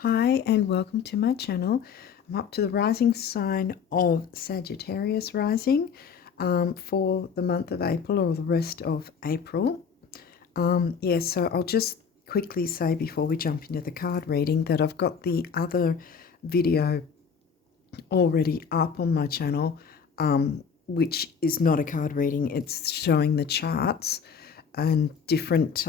Hi and welcome to my channel. I'm up to the rising sign of Sagittarius rising for the month of April or the rest of April. So I'll just quickly say before we jump into the card reading that I've got the other video already up on my channel, which is not a card reading. It's showing the charts and different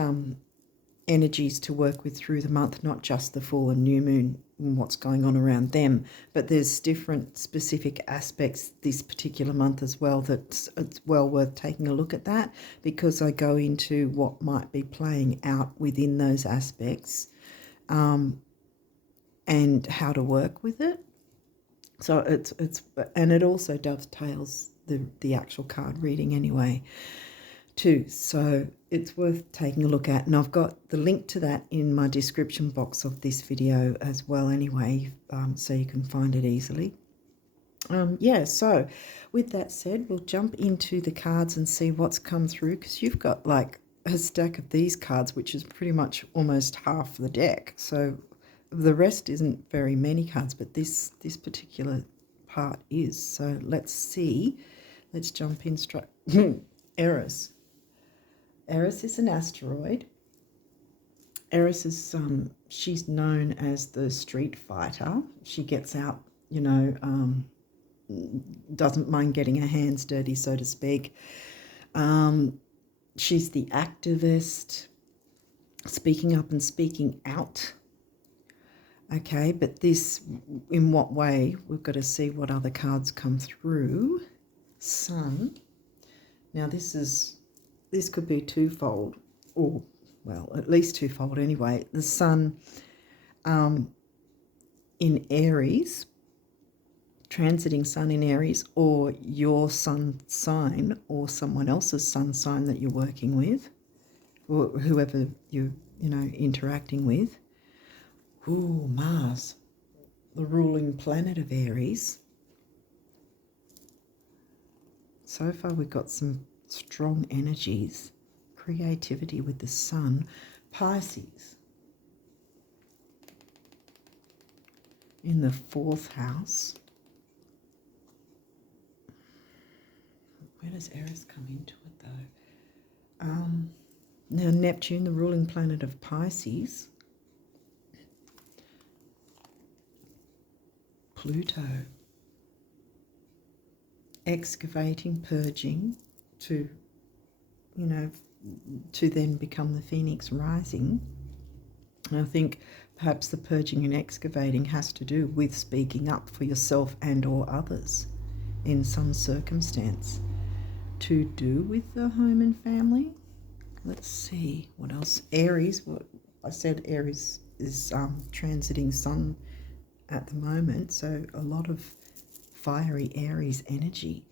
energies to work with through the month, not just the full and new moon and what's going on around them, but there's different specific aspects this particular month as well that's it's well worth taking a look at that, because I go into what might be playing out within those aspects and how to work with it. So it's and it also dovetails the actual card reading anyway too, so it's worth taking a look at, and I've got the link to that in my description box of this video as well anyway, so you can find it easily. So with that said, we'll jump into the cards and see what's come through, because you've got like a stack of these cards, which is pretty much almost half the deck, so the rest isn't very many cards, but this particular part is. So let's see, let's jump in straight. Eris. Eris is an asteroid. Eris is she's known as the street fighter. She gets out, doesn't mind getting her hands dirty, so to speak. She's the activist, speaking up and speaking out. Okay, but this, in what way? We've got to see what other cards come through. Sun. Now this could be twofold, or well, at least twofold anyway. The sun in Aries, transiting sun in Aries, or your sun sign or someone else's sun sign that you're working with, or whoever you're interacting with. Ooh, Mars, the ruling planet of Aries. So far we've got some strong energies. Creativity with the sun. Pisces in the 4th house. Where does Eris come into it though? Now Neptune, the ruling planet of Pisces. Pluto. Excavating, purging to then become the phoenix rising. And I think perhaps the purging and excavating has to do with speaking up for yourself and or others in some circumstance, to do with the home and family. Let's see what else. Aries, what I said, Aries is transiting sun at the moment, so a lot of fiery Aries energy.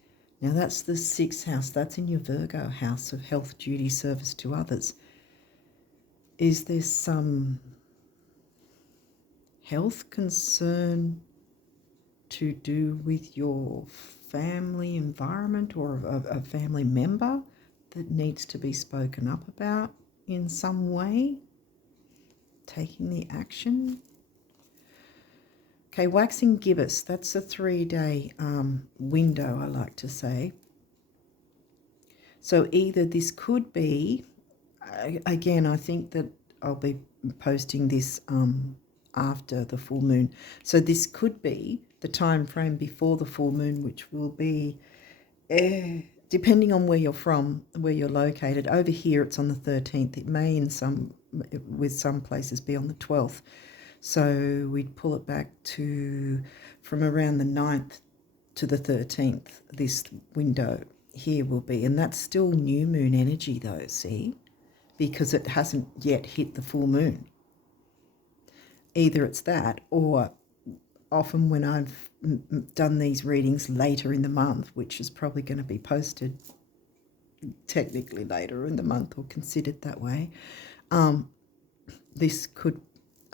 Now that's the 6th house. That's in your Virgo house of health, duty, service to others. Is there some health concern to do with your family environment, or a family member that needs to be spoken up about in some way? Taking the action. Okay, waxing gibbous, that's a 3-day window, I like to say. So either this could be, again, I think that I'll be posting this after the full moon. So this could be the time frame before the full moon, which will be, depending on where you're from, where you're located. Over here it's on the 13th. It may with some places be on the 12th. So we'd pull it back to from around the 9th to the 13th, this window here will be. And that's still new moon energy though, see? Because it hasn't yet hit the full moon. Either it's that, or often when I've done these readings later in the month, which is probably going to be posted technically later in the month or considered that way, this could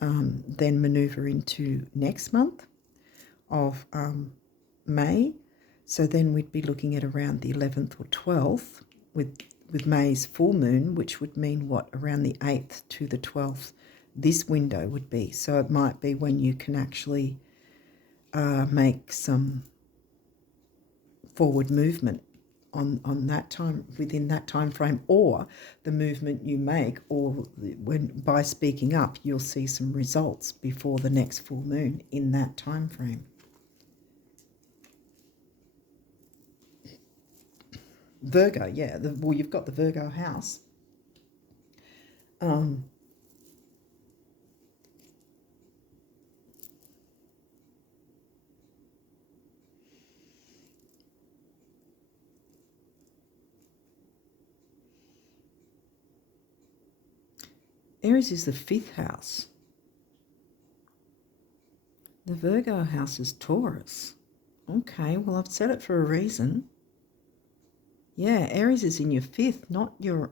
then maneuver into next month of May. So then we'd be looking at around the 11th or 12th with May's full moon, which would mean what, around the 8th to the 12th this window would be. So it might be when you can actually make some forward movement on that time, within that time frame, or the movement you make, or when by speaking up you'll see some results before the next full moon in that time frame. Virgo, yeah, well, you've got the Virgo house. Aries is the 5th house. The Virgo house is Taurus. Okay, well, I've said it for a reason. Yeah, Aries is in your 5th, not your,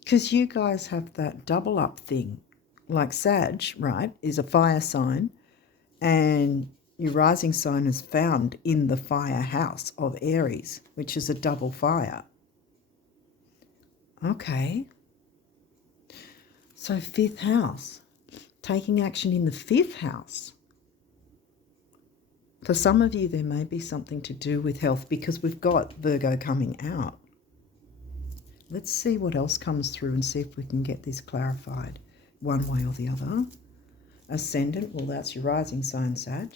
because you guys have that double up thing. Like Sag, right, is a fire sign, and your rising sign is found in the fire house of Aries, which is a double fire. Okay. So 5th house, taking action in the 5th house. For some of you, there may be something to do with health because we've got Virgo coming out. Let's see what else comes through and see if we can get this clarified one way or the other. Ascendant, well, that's your rising sign, Sag.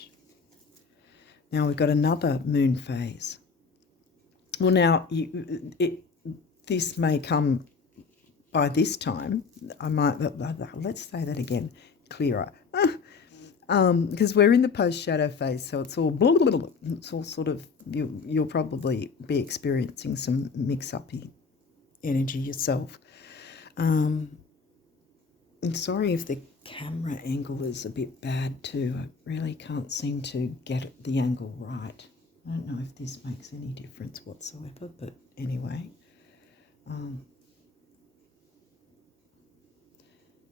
Now we've got another moon phase. Well, now this may come by this time. Let's say that again, clearer. Because we're in the post-shadow phase, so it's all blah, blah, blah. It's all sort of, you'll probably be experiencing some mix-uppy energy yourself. And sorry if the camera angle is a bit bad too. I really can't seem to get the angle right. I don't know if this makes any difference whatsoever, but anyway.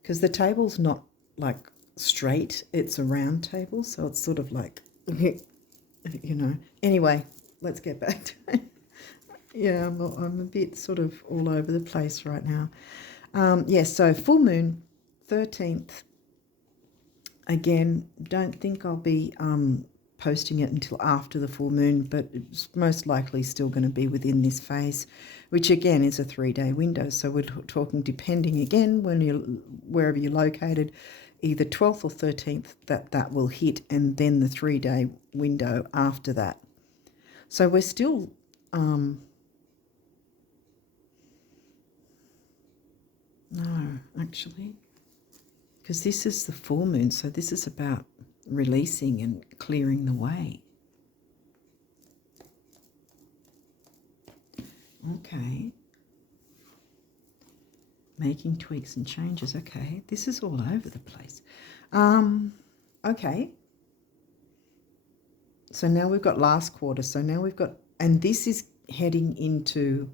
Because the table's not like straight, it's a round table, so it's sort of like, you know. Anyway, let's get back to it. Yeah, I'm a bit sort of all over the place right now. Yes, so full moon, 13th. Again, don't think I'll be posting it until after the full moon, but it's most likely still going to be within this phase, which again is a 3-day window. So we're talking, depending again wherever you're located, either 12th or 13th that will hit, and then the 3-day window after that. So we're still no, actually, because this is the full moon, so this is about releasing and clearing the way. Okay. Making tweaks and changes. Okay, this is all over the place. Okay. So now we've got last quarter. So now we've got, and this is heading into,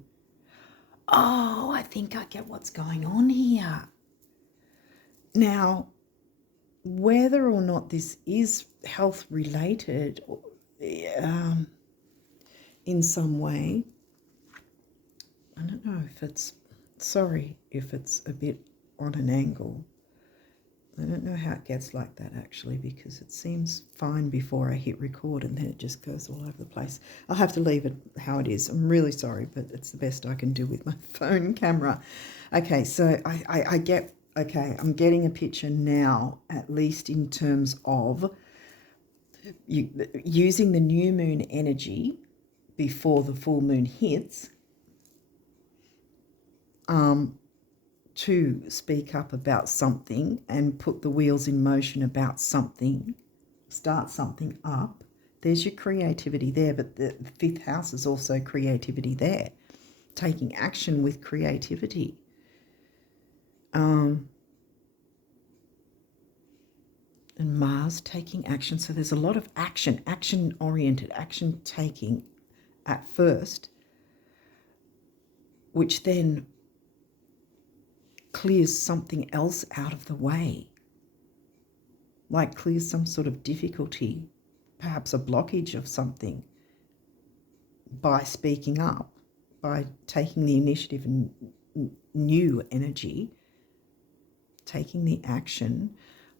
oh, I think I get what's going on here. Now, whether or not this is health related in some way, I don't know if it's, sorry if it's a bit on an angle. I don't know how it gets like that actually, because it seems fine before I hit record and then it just goes all over the place. I'll have to leave it how it is. I'm really sorry, but it's the best I can do with my phone camera. Okay, so I get, okay, I'm getting a picture now, at least in terms of using the new moon energy before the full moon hits, to speak up about something and put the wheels in motion about something, start something up. There's your creativity there, but the 5th house is also creativity there, taking action with creativity. And Mars taking action. So there's a lot of action-oriented, action-taking at first, which then clears something else out of the way, like clears some sort of difficulty, perhaps a blockage of something, by speaking up, by taking the initiative and new energy taking the action.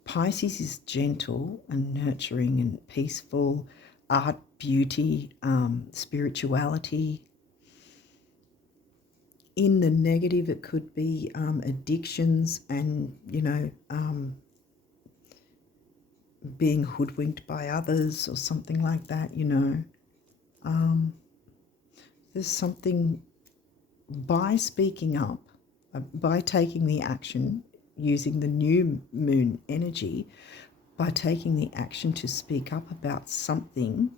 Pisces is gentle and nurturing and peaceful, art, beauty, spirituality. In the negative, it could be addictions and, being hoodwinked by others or something like that, There's something, by speaking up, by taking the action, using the new moon energy, by taking the action to speak up about something.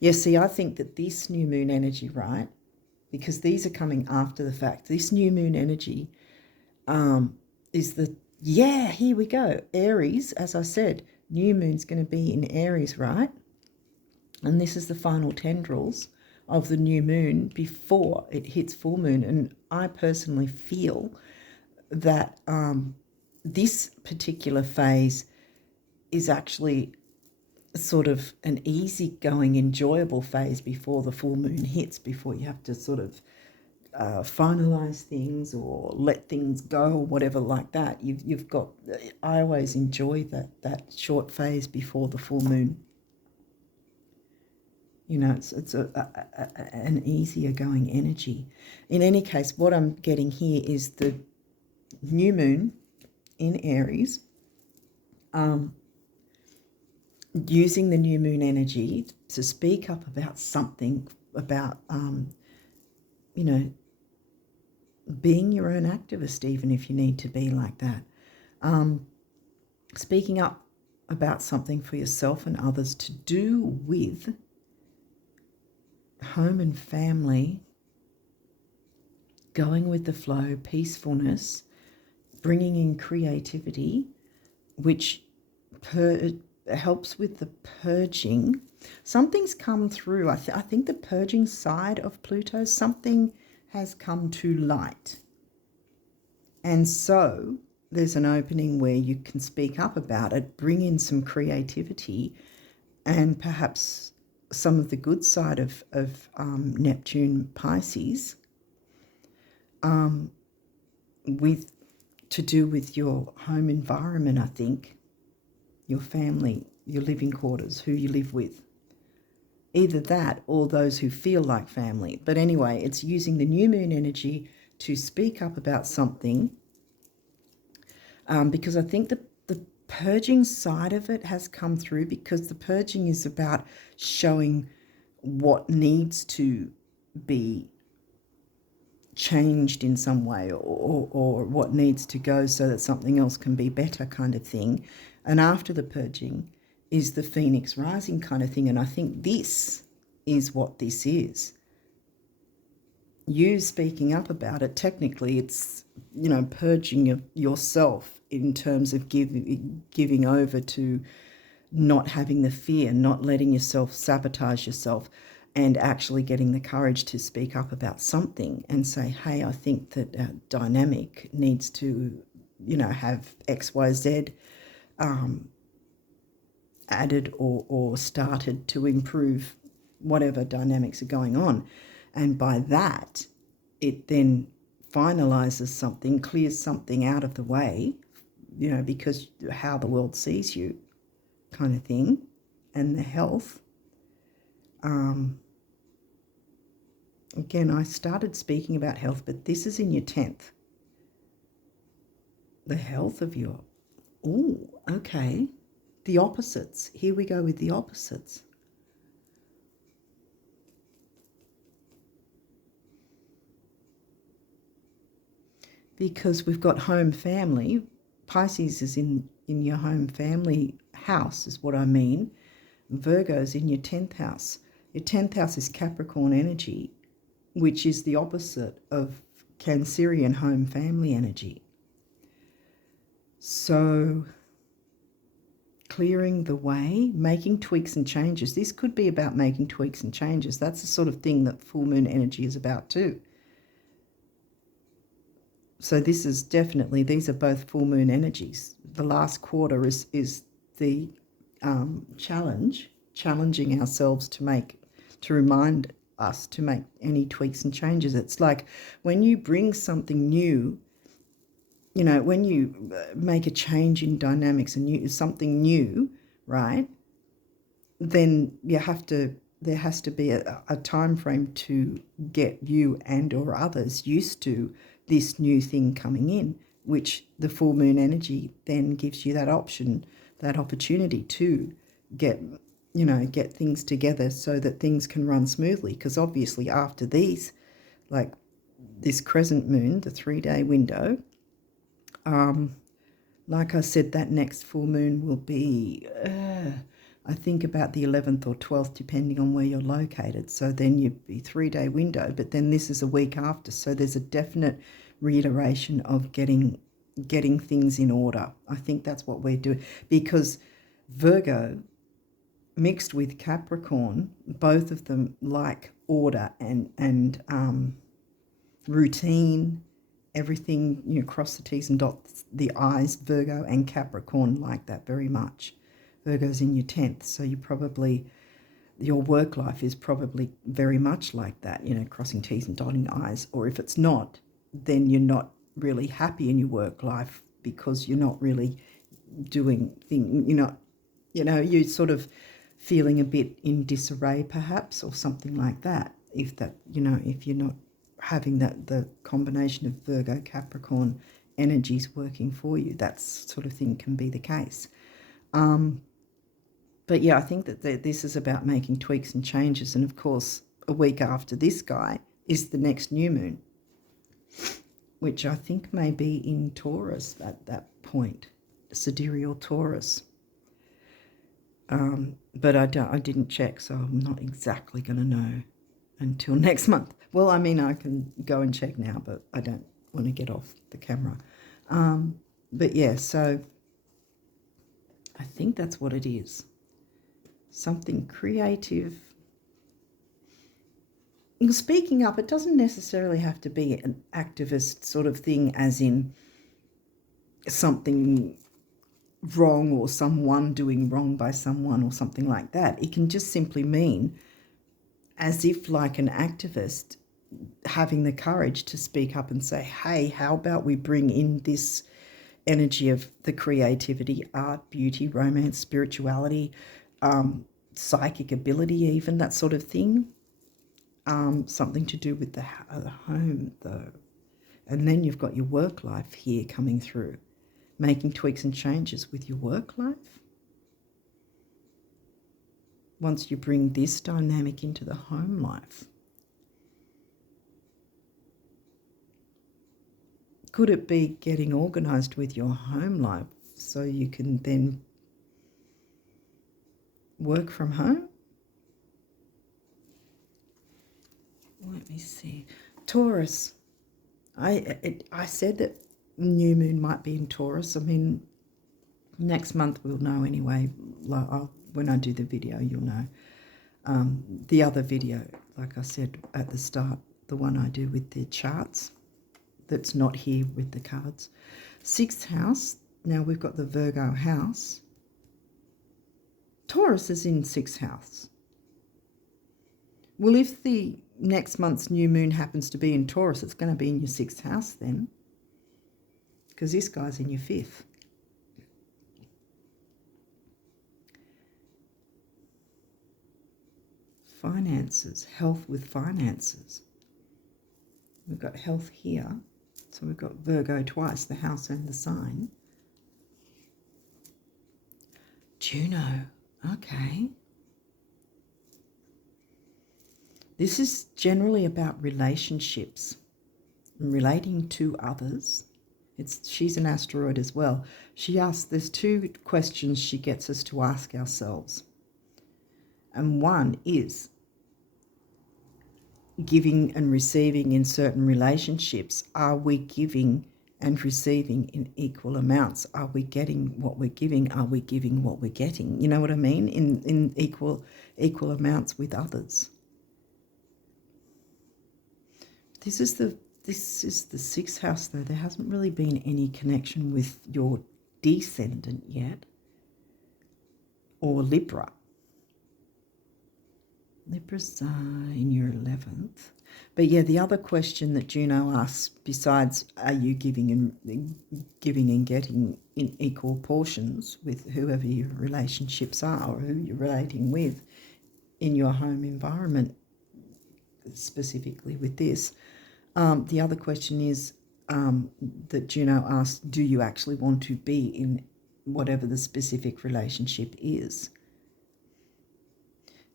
Yeah, see, I think that this new moon energy, right, because these are coming after the fact, this new moon energy is here we go, Aries. As I said, new moon's going to be in Aries, right? And this is the final tendrils of the new moon before it hits full moon. And I personally feel that this particular phase is actually sort of an easygoing, enjoyable phase before the full moon hits, before you have to sort of finalize things or let things go or whatever like that. You've got, I always enjoy that short phase before the full moon. It's an easier going energy. In any case, what I'm getting here is the new moon in Aries, using the new moon energy to speak up about something, about, being your own activist, even if you need to be like that. Speaking up about something for yourself and others to do with home and family, going with the flow, peacefulness, bringing in creativity, which helps with the purging. Something's come through. I think the purging side of Pluto, something has come to light. And so there's an opening where you can speak up about it, bring in some creativity, and perhaps some of the good side of Neptune Pisces, to do with your home environment, I think, your family, your living quarters, who you live with. Either that or those who feel like family. But anyway, it's using the new moon energy to speak up about something, because I think the purging side of it has come through, because the purging is about showing what needs to be changed in some way, or what needs to go so that something else can be better, kind of thing. And after the purging is the Phoenix rising kind of thing. And I think this is what this is. You speaking up about it, technically it's, purging yourself in terms of giving over to not having the fear, not letting yourself sabotage yourself, and actually getting the courage to speak up about something and say, hey, I think that dynamic needs to, have X, Y, Z added or started to improve whatever dynamics are going on. And by that, it then finalizes something, clears something out of the way, because how the world sees you kind of thing, and the health. Again, I started speaking about health, but this is in your 10th. The health of your, okay. The opposites. Here we go with the opposites. Because we've got home family. Pisces is in your home family house, is what I mean. Virgo's in your 10th house. Your 10th house is Capricorn energy, which is the opposite of Cancerian home family energy. So clearing the way, making tweaks and changes. This could be about making tweaks and changes. That's the sort of thing that full moon energy is about too. So this is definitely, these are both full moon energies. The last quarter is the challenging ourselves to remind us to make any tweaks and changes. It's like when you bring something new you know, when you make a change in dynamics and something new, right, then there has to be a time frame to get you and or others used to this new thing coming in, which the full moon energy then gives you that option, that opportunity to get things together so that things can run smoothly. Because obviously after these, like this crescent moon, the 3-day window, like I said, that next full moon will be, I think, about the 11th or 12th, depending on where you're located. So then you'd be 3-day window, but then this is a week after. So there's a definite reiteration of getting things in order. I think that's what we're doing, because Virgo mixed with Capricorn, both of them like order and routine. Everything, you know, cross the T's and dot the I's. Virgo and Capricorn like that very much. Virgo's in your 10th, so your work life is probably very much like that, you know, crossing T's and dotting I's. Or if it's not, then you're not really happy in your work life because you're not really doing things, you're sort of feeling a bit in disarray perhaps, or something like that. If you're not having the combination of Virgo Capricorn energies working for you, that sort of thing can be the case. But yeah, I think that this is about making tweaks and changes. And of course, a week after this guy is the next new moon, which I think may be in Taurus at that point, sidereal Taurus. But I didn't check, so I'm not exactly going to know until next month. Well, I mean, I can go and check now, but I don't want to get off the camera. But yeah, so I think that's what it is. Something creative. Speaking up, it doesn't necessarily have to be an activist sort of thing, as in something wrong or someone doing wrong by someone or something like that. It can just simply mean, as if like an activist, having the courage to speak up and say, hey, how about we bring in this energy of the creativity, art, beauty, romance, spirituality, psychic ability, even that sort of thing. Something to do with the home, though. And then you've got your work life here coming through, making tweaks and changes with your work life. Once you bring this dynamic into the home life, could it be getting organised with your home life so you can then work from home? Let me see. Taurus. I said that new moon might be in Taurus. I mean, next month we'll know anyway. When I do the video, you'll know. The other video, like I said at the start, the one I do with the charts, that's not here with the cards. 6th house. Now we've got the Virgo house. Taurus is in 6th house. Well, if the next month's new moon happens to be in Taurus, it's going to be in your 6th house then, because this guy's in your 5th. Finances, health with finances. We've got health here. So we've got Virgo twice, the house and the sign. Juno, okay. This is generally about relationships, relating to others. She's an asteroid as well. There's 2 questions she gets us to ask ourselves. And one is, giving and receiving in certain relationships, are we giving and receiving in equal amounts? Are we getting what we're giving? Are we giving what we're getting? You know what I mean? In equal amounts with others. This is the 6th house, though. There hasn't really been any connection with your descendant yet, or Libra. Libra's in your 11th. But yeah, the other question that Juno asks, besides are you giving and getting in equal portions with whoever your relationships are or who you're relating with in your home environment, specifically with this, the other question is that Juno asks, do you actually want to be in whatever the specific relationship is?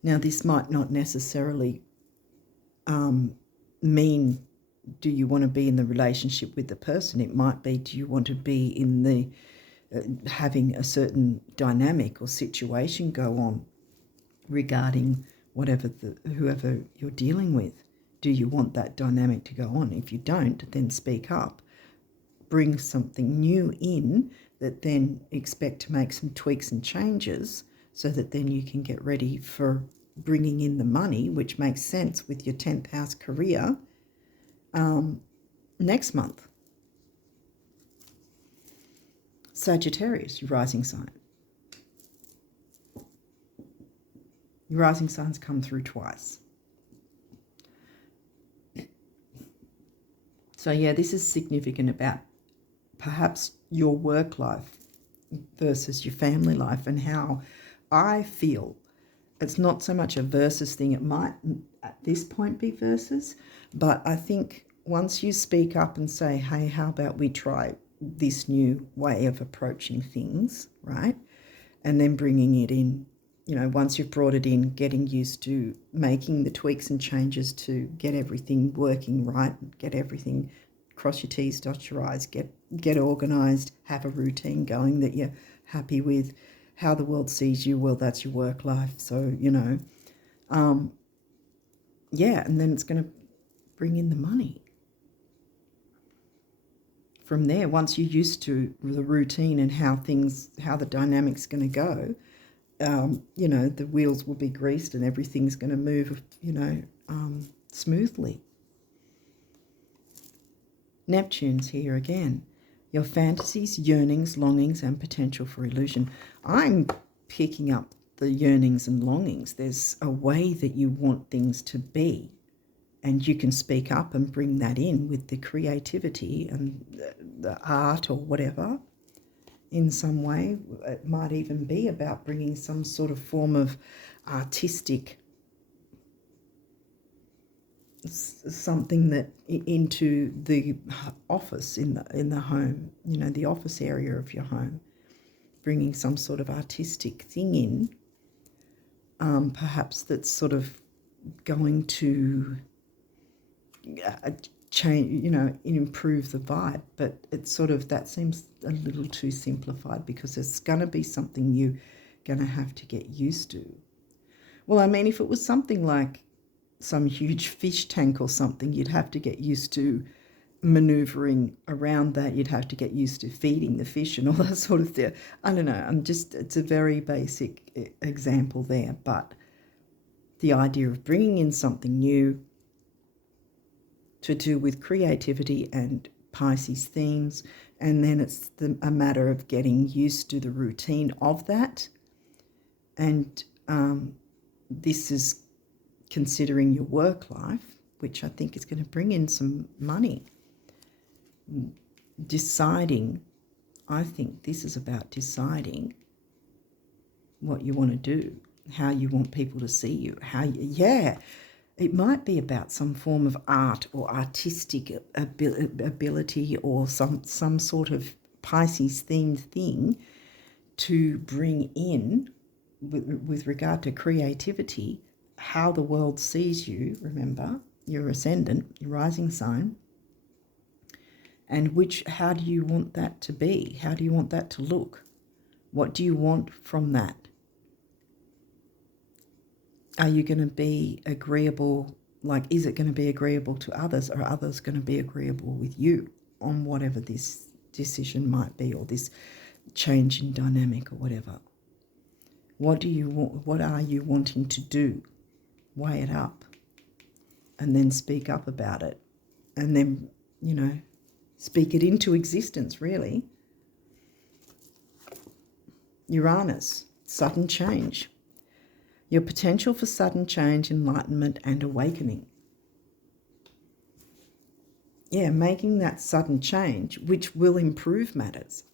Now, this might not necessarily mean do you want to be in the relationship with the person. It might be, do you want to be in the having a certain dynamic or situation go on regarding whoever you're dealing with. Do you want that dynamic to go on? If you don't, then speak up. Bring something new in that then expect to make some tweaks and changes so that then you can get ready for bringing in the money, which makes sense with your 10th house career next month. Sagittarius, your rising sign. Your rising signs come through twice. So yeah, this is significant about perhaps your work life versus your family life, and how I feel it's not so much a versus thing. It might at this point be versus, but I think once you speak up and say, hey, how about we try this new way of approaching things, right? And then bringing it in, once you've brought it in, getting used to making the tweaks and changes to get everything working right, get everything, cross your T's, dot your I's, get organised, have a routine going that you're happy with, how the world sees you, well, that's your work life. So, yeah, and then it's going to bring in the money. From there, once you're used to the routine and how the dynamic's going to go, the wheels will be greased and everything's going to move, smoothly. Neptune's here again. Your fantasies, yearnings, longings, and potential for illusion. I'm picking up the yearnings and longings. There's a way that you want things to be, and you can speak up and bring that in with the creativity and the art or whatever. In some way, it might even be about bringing some sort of form of artistic something that into the office in the home, the office area of your home, bringing some sort of artistic thing in, perhaps that's sort of going to change, improve the vibe. But it's sort of, that seems a little too simplified, because there's going to be something you're going to have to get used to. Well, I mean, if it was something like some huge fish tank or something, you'd have to get used to maneuvering around that. You'd have to get used to feeding the fish and all that sort of thing. I don't know. It's a very basic example there, but the idea of bringing in something new to do with creativity and Pisces themes, and then it's a matter of getting used to the routine of that. And this is considering your work life, which I think is going to bring in some money. Deciding, I think this is about deciding what you want to do, how you want people to see you, it might be about some form of art or artistic ability, or some sort of Pisces themed thing to bring in with regard to creativity, how the world sees you. Remember, your ascendant, your rising sign, and how do you want that to be? How do you want that to look? What do you want from that? Are you going to be agreeable? Like, is it going to be agreeable to others, or are others going to be agreeable with you on whatever this decision might be, or this change in dynamic or whatever? What do you want? What are you wanting to do? Weigh it up and then speak up about it, and then, speak it into existence, really. Uranus, sudden change. Your potential for sudden change, enlightenment, and awakening. yeah, making that sudden change, which will improve matters.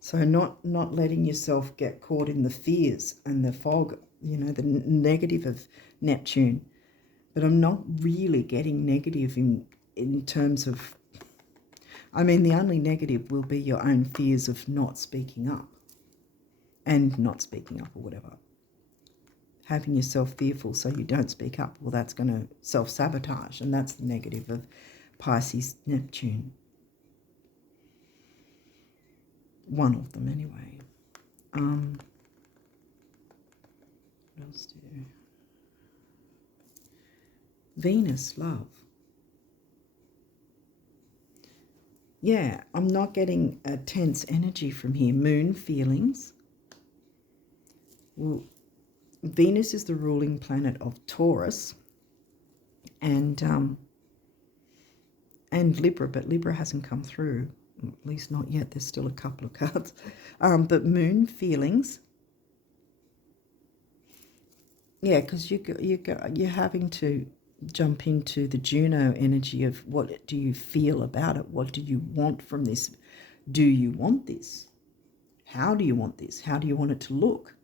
So not letting yourself get caught in the fears and the fog, you know, the negative of Neptune. But I'm not really getting negative in terms of, I mean, the only negative will be your own fears of not speaking up and not speaking up or whatever. Having yourself fearful so you don't speak up, well, that's going to self-sabotage, and that's the negative of Pisces Neptune. One of them anyway. What else do you? Venus, love. Yeah, I'm not getting a tense energy from here. Moon, feelings. Well, Venus is the ruling planet of Taurus and Libra, but Libra hasn't come through, at least not yet. There's still a couple of cards. But moon, feelings. Yeah, because you're having to jump into the Juno energy of what do you feel about it? What do you want from this? Do you want this? How do you want this? How do you want it to look?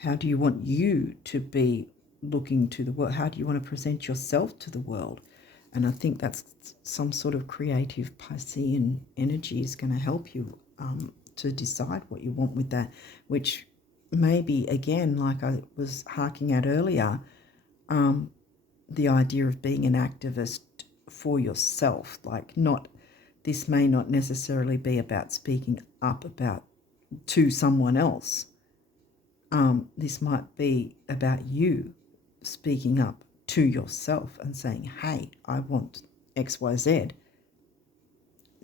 How do you want you to be looking to the world? How do you want to present yourself to the world? And I think that's some sort of creative Piscean energy is going to help you to decide what you want with that, which maybe, again, like I was harking at earlier, the idea of being an activist for yourself, like this may not necessarily be about speaking up about to someone else. This might be about you speaking up to yourself and saying, hey, I want XYZ,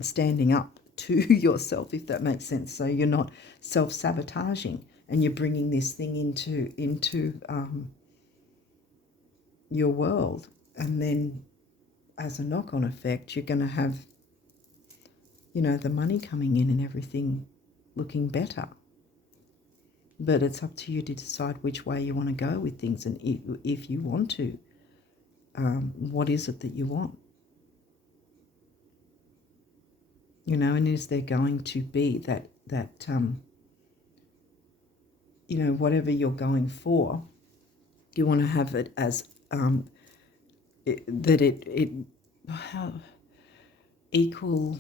standing up to yourself, if that makes sense. So you're not self-sabotaging and you're bringing this thing into your world. And then as a knock-on effect, you're going to have, you know, the money coming in and everything looking better. But it's up to you to decide which way you want to go with things, and if you want to, what is it that you want? You know, and is there going to be that you know, whatever you're going for, you want to have it as equal,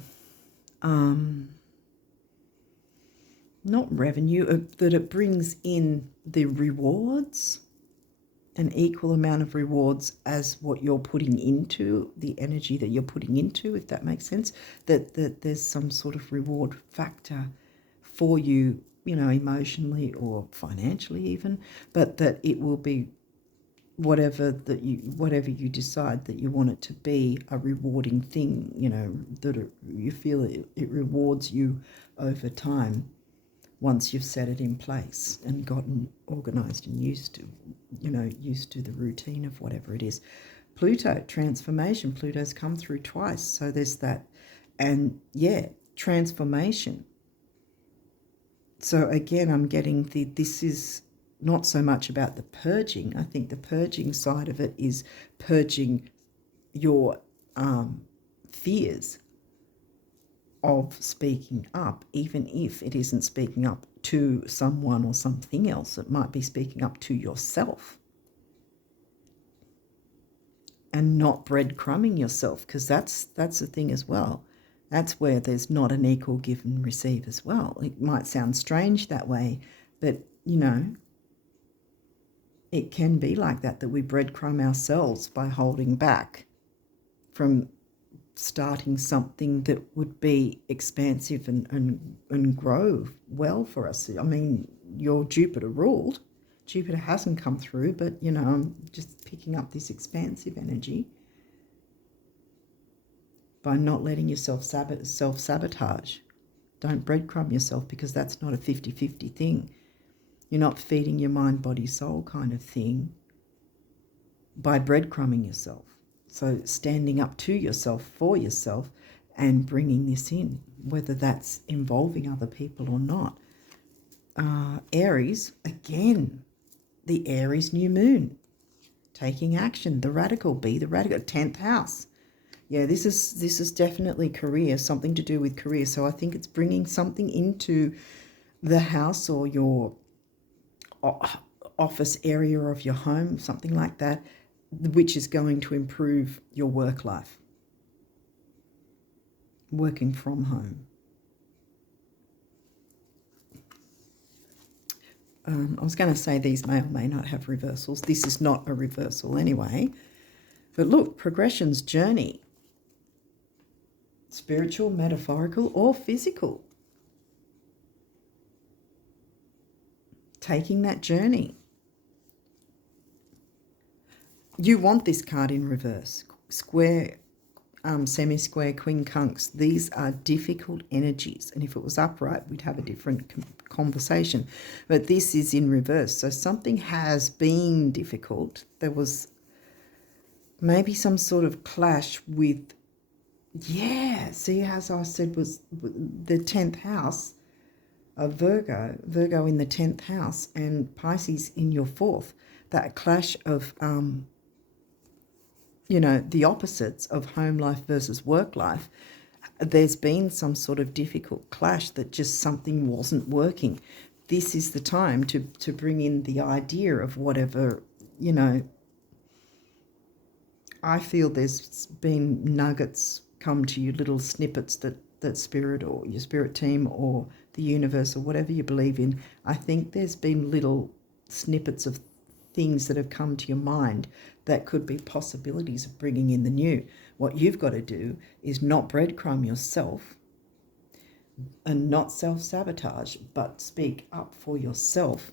not revenue, that it brings in the rewards, an equal amount of rewards as what you're putting into, the energy that you're putting into, if that makes sense, that there's some sort of reward factor for you, you know, emotionally or financially even, but that it will be whatever you decide that you want it to be, a rewarding thing, you know, that you feel it rewards you over time once you've set it in place and gotten organised and used to the routine of whatever it is. Pluto, transformation. Pluto's come through twice, so there's that. And yeah, transformation. So again, I'm getting this is not so much about the purging. I think the purging side of it is purging your fears of speaking up, even if it isn't speaking up to someone or something else. It might be speaking up to yourself and not breadcrumbing yourself, because that's the thing as well. That's where there's not an equal give and receive as well. It might sound strange that way, but, you know, it can be like that we breadcrumb ourselves by holding back from starting something that would be expansive and grow well for us. I mean, you're Jupiter ruled. Jupiter hasn't come through, but, you know, I'm just picking up this expansive energy by not letting yourself self-sabotage. Don't breadcrumb yourself, because that's not a 50-50 thing. You're not feeding your mind, body, soul kind of thing by breadcrumbing yourself. So standing up to yourself, for yourself, and bringing this in, whether that's involving other people or not. Aries, again, the Aries new moon. Taking action, the radical, be the radical. 10th house. Yeah, this is definitely career, something to do with career. So I think it's bringing something into the house or your office area of your home, something like that, which is going to improve your work life, working from home. I was going to say these may or may not have reversals. This is not a reversal anyway. But look, progression's journey. Spiritual, metaphorical, or physical. Taking that journey. You want this card in reverse. Square, semi-square, quincunx. These are difficult energies. And if it was upright, we'd have a different conversation. But this is in reverse. So something has been difficult. There was maybe some sort of clash with, yeah, see, as I said, was the 10th house of Virgo in the 10th house and Pisces in your 4th. That clash of, the opposites of home life versus work life. There's been some sort of difficult clash that just something wasn't working. This is the time to bring in the idea of whatever, I feel there's been nuggets come to you, little snippets that spirit or your spirit team or the universe or whatever you believe in. I think there's been little snippets of things that have come to your mind that could be possibilities of bringing in the new. What you've got to do is not breadcrumb yourself and not self-sabotage, but speak up for yourself,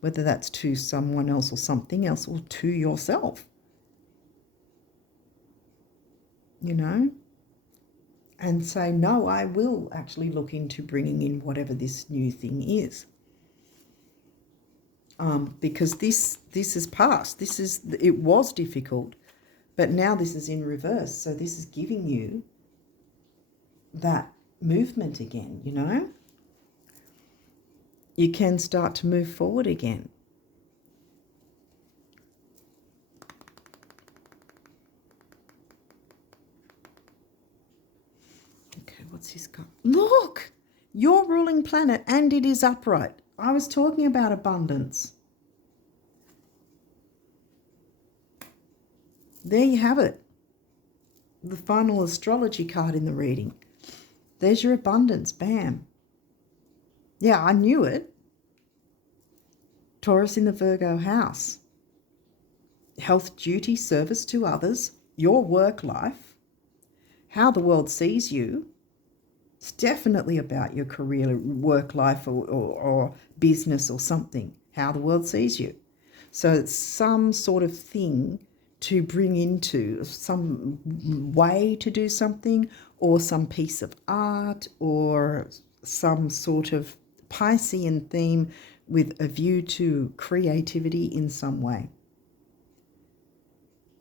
whether that's to someone else or something else or to yourself. And say, no, I will actually look into bringing in whatever this new thing is. Because this is past. It was difficult, but now this is in reverse. So this is giving you that movement again, You can start to move forward again. What's his got? Look, your ruling planet, and it is upright. I was talking about abundance. There you have it. The final astrology card in the reading. There's your abundance. Bam. Yeah, I knew it. Taurus in the Virgo house. Health, duty, service to others, your work life, how the world sees you. It's definitely about your career, work life, or business or something, how the world sees you. So it's some sort of thing to bring into, some way to do something, or some piece of art, or some sort of Piscean theme with a view to creativity in some way.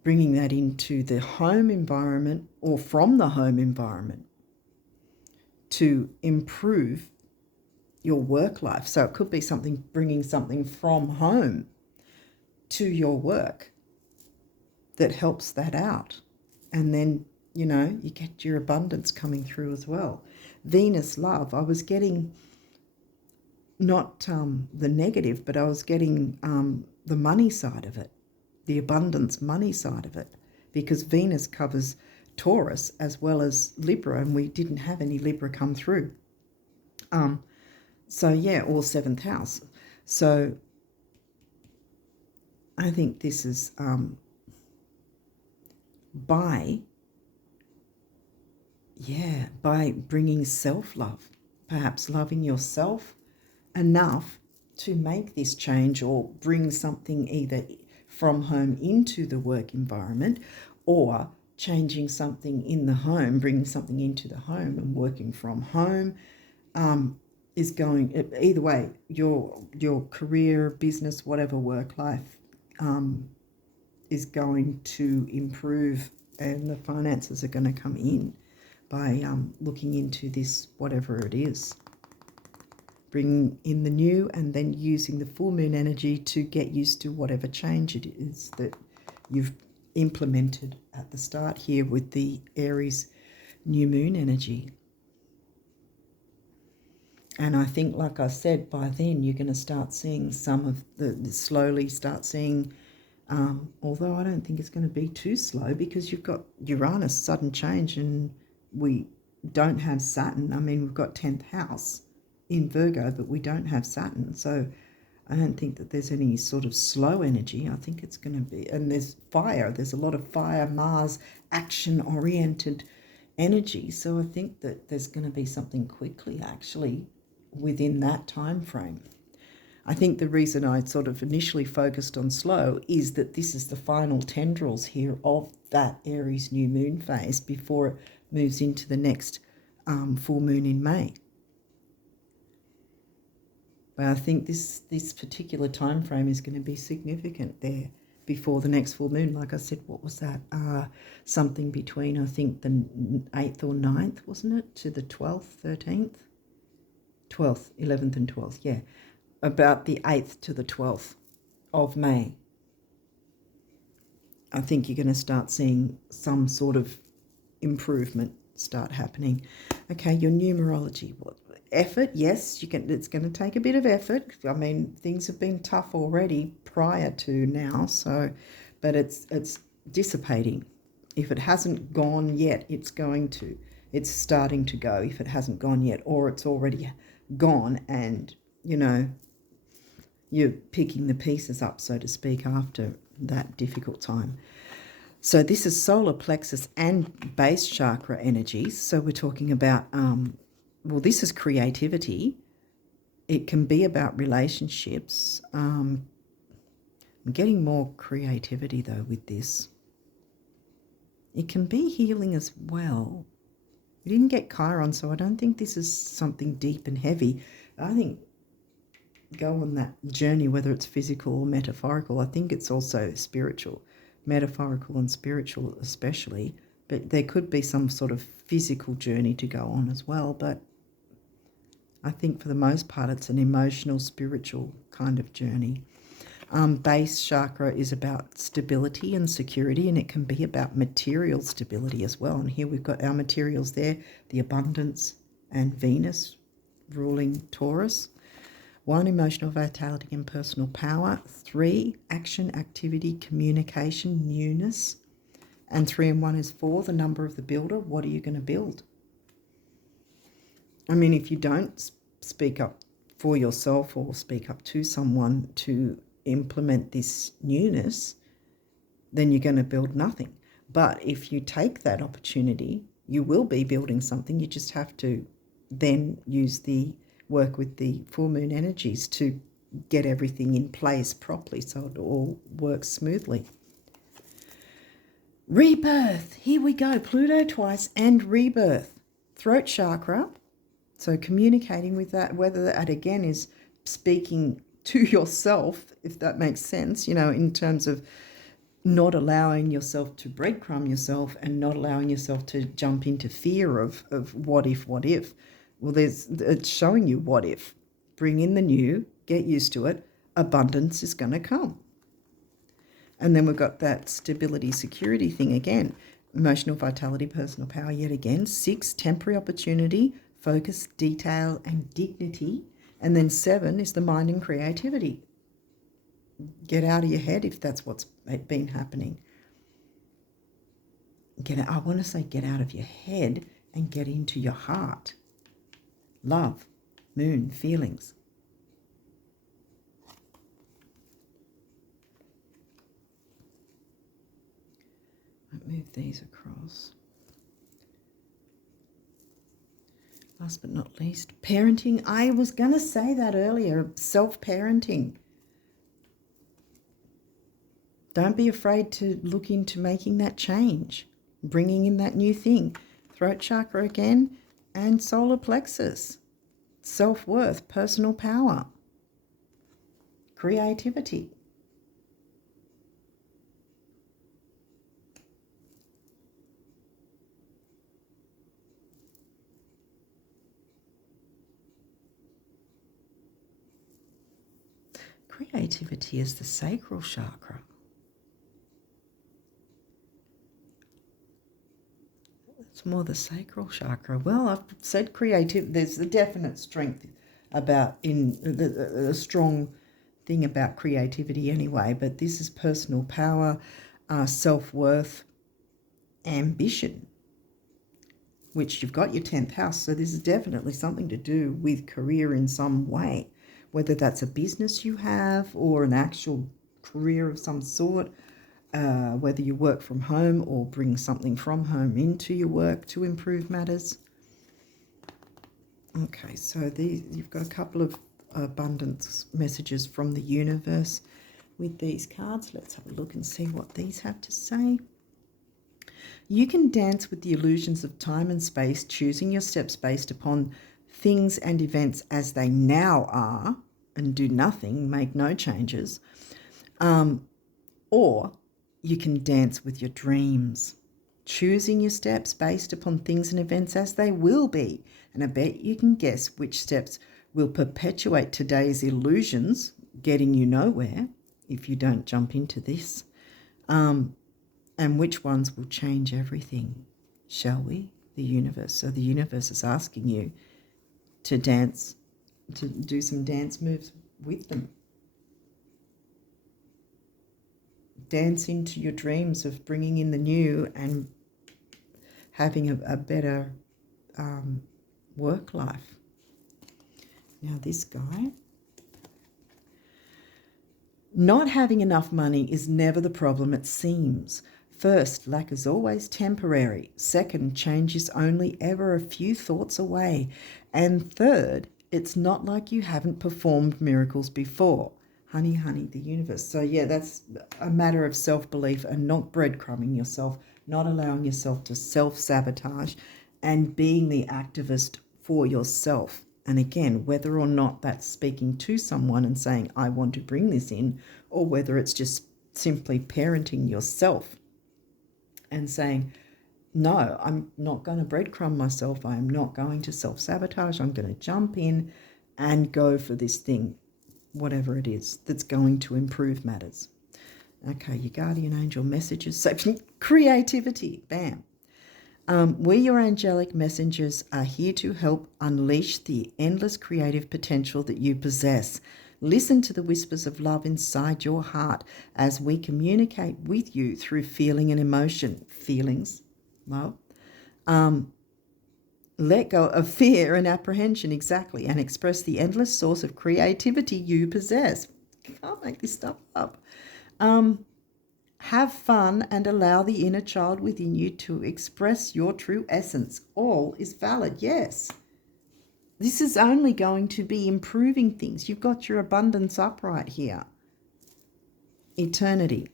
Bringing that into the home environment or from the home environment to improve your work life. So it could be something, bringing something from home to your work that helps that out. And then, you get your abundance coming through as well. Venus love, I was getting not the negative, but I was getting the money side of it, the abundance money side of it, because Venus covers Taurus as well as Libra, and we didn't have any Libra come through. So yeah, or 7th house. So I think this is by bringing self-love, perhaps loving yourself enough to make this change or bring something either from home into the work environment, or changing something in the home, bringing something into the home and working from home, is going, either way, your career, business, whatever, work life is going to improve, and the finances are going to come in by looking into this, whatever it is. Bringing in the new and then using the full moon energy to get used to whatever change it is that you've implemented at the start here with the Aries new moon energy. And I think, like I said, by then you're going to start seeing some of slowly start seeing, although I don't think it's going to be too slow because you've got Uranus, sudden change, and we don't have Saturn. I mean, we've got 10th house in Virgo, but we don't have Saturn. So I don't think that there's any sort of slow energy. I think it's going to be, and there's fire. There's a lot of fire, Mars, action-oriented energy. So I think that there's going to be something quickly, actually, within that time frame. I think the reason I sort of initially focused on slow is that this is the final tendrils here of that Aries new moon phase before it moves into the next full moon in May. But I think this particular time frame is going to be significant there before the next full moon. Like I said, what was that? Something between, I think, the 8th or 9th, wasn't it, to the 12th, 13th? 12th, 11th and 12th, yeah. About the 8th to the 12th of May. I think you're going to start seeing some sort of improvement start happening. Okay, your numerology. What effort? Yes, you can. It's going to take a bit of effort. I mean, things have been tough already prior to now, so, but it's dissipating. If it hasn't gone yet, it's going to. It's starting to go if it hasn't gone yet, or it's already gone and, you know, you're picking the pieces up, so to speak, after that difficult time. So this is solar plexus and base chakra energies. So we're talking about, well, this is creativity. It can be about relationships. I'm getting more creativity, though, with this. It can be healing as well. We didn't get Chiron, so I don't think this is something deep and heavy. I think go on that journey, whether it's physical or metaphorical. I think it's also spiritual, metaphorical and spiritual especially, but there could be some sort of physical journey to go on as well. But I think for the most part, it's an emotional, spiritual kind of journey. Base chakra is about stability and security, and it can be about material stability as well. And here we've got our materials there, the abundance and Venus ruling Taurus. 1, emotional vitality and personal power. 3, action, activity, communication, newness. And 3 and 1 is 4, the number of the builder. What are you going to build? I mean, if you don't speak up for yourself or speak up to someone to implement this newness, then you're going to build nothing. But if you take that opportunity, you will be building something. You just have to then work with the full moon energies to get everything in place properly so it all works smoothly. Rebirth. Here we go. Pluto twice and rebirth. Throat chakra. So communicating with that, whether that again is speaking to yourself, if that makes sense, you know, in terms of not allowing yourself to breadcrumb yourself and not allowing yourself to jump into fear of what if. Well, it's showing you what if. Bring in the new, get used to it, abundance is going to come. And then we've got that stability, security thing again. Emotional vitality, personal power yet again. 6, temporary opportunity, focus, detail and dignity. And then 7 is the mind and creativity. Get out of your head if that's what's been happening. I want to say get out of your head and get into your heart. Love, moon, feelings. I'll move these across. Last but not least, parenting. I was going to say that earlier, self-parenting. Don't be afraid to look into making that change, bringing in that new thing. Throat chakra again and solar plexus. Self-worth, personal power, creativity. Creativity is the sacral chakra. more the sacral chakra. Well, I've said creative. There's a definite strength about in the strong thing about creativity anyway, but this is personal power, self-worth, ambition, which you've got your 10th house. So this is definitely something to do with career in some way, whether that's a business you have or an actual career of some sort, whether you work from home or bring something from home into your work to improve matters. Okay, so you've got a couple of abundance messages from the universe with these cards. Let's have a look and see what these have to say. You can dance with the illusions of time and space, choosing your steps based upon things and events as they now are, and do nothing, make no changes. Or you can dance with your dreams, choosing your steps based upon things and events as they will be. And I bet you can guess which steps will perpetuate today's illusions, getting you nowhere if you don't jump into this, and which ones will change everything, shall we? The universe. So the universe is asking you to dance, to do some dance moves with them. Dance into your dreams of bringing in the new and having a better work life. Now this guy. Not having enough money is never the problem it seems. First, lack is always temporary. Second, change is only ever a few thoughts away. And third, it's not like you haven't performed miracles before. Honey, honey, the universe. So yeah, that's a matter of self-belief and not breadcrumbing yourself, not allowing yourself to self-sabotage and being the activist for yourself. And again, whether or not that's speaking to someone and saying, I want to bring this in, or whether it's just simply parenting yourself and saying, no, I'm not going to breadcrumb myself. I am not going to self-sabotage. I'm going to jump in and go for this thing, whatever it is that's going to improve matters. Okay, your guardian angel messages. So creativity, bam. We, your angelic messengers, are here to help unleash the endless creative potential that you possess. Listen to the whispers of love inside your heart as we communicate with you through feeling and emotion. Feelings, love. Let go of fear and apprehension, exactly, and express the endless source of creativity you possess. Can't make this stuff up. Have fun and allow the inner child within you to express your true essence. All is valid, yes. This is only going to be improving things. You've got your abundance upright here. Eternity.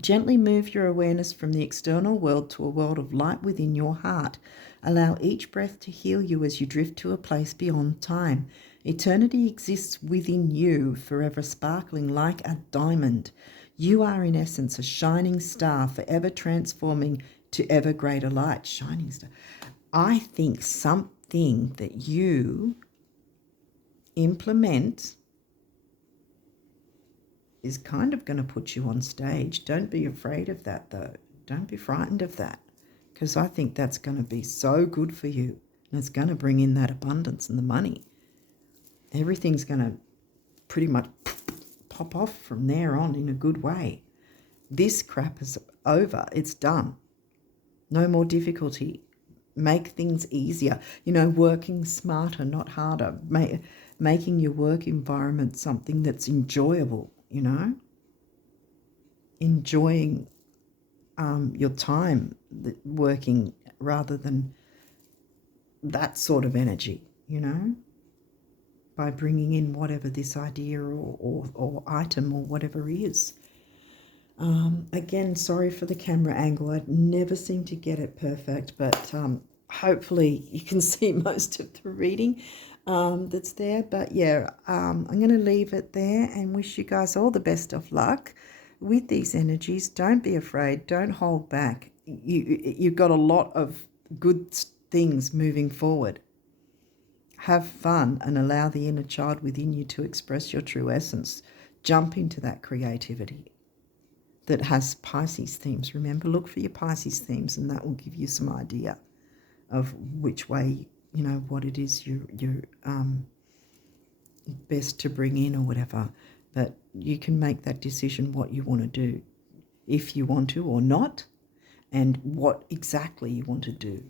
Gently move your awareness from the external world to a world of light within your heart. Allow each breath to heal you as you drift to a place beyond time. Eternity exists within you, forever sparkling like a diamond. You are in essence a shining star, forever transforming to ever greater light. Shining star. I think something that you implement is kind of going to put you on stage. Don't be afraid of that, though. Don't be frightened of that, because I think that's going to be so good for you, and it's going to bring in that abundance and the money. Everything's going to pretty much pop off from there on in a good way. This crap is over. It's done. No more difficulty. Make things easier. Working smarter, not harder. Making your work environment something that's enjoyable, Enjoying your time working rather than that sort of energy, by bringing in whatever this idea or item or whatever is. Again, sorry for the camera angle. I never seem to get it perfect, but hopefully you can see most of the reading that's there. But yeah, I'm going to leave it there and wish you guys all the best of luck with these energies. Don't be afraid. Don't hold back. You've got a lot of good things moving forward. Have fun and allow the inner child within you to express your true essence. Jump into that creativity that has Pisces themes. Remember, look for your Pisces themes and that will give you some idea. of which way, what it is you're best to bring in or whatever. But you can make that decision what you want to do, if you want to or not, and what exactly you want to do,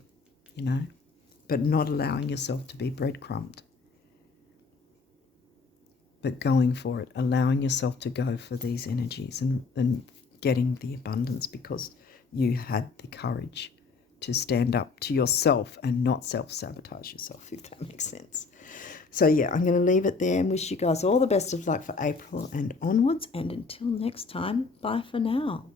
but not allowing yourself to be breadcrumbed, but going for it, allowing yourself to go for these energies and getting the abundance because you had the courage to stand up to yourself and not self-sabotage yourself, if that makes sense. So yeah, I'm going to leave it there and wish you guys all the best of luck for April and onwards. And until next time, bye for now.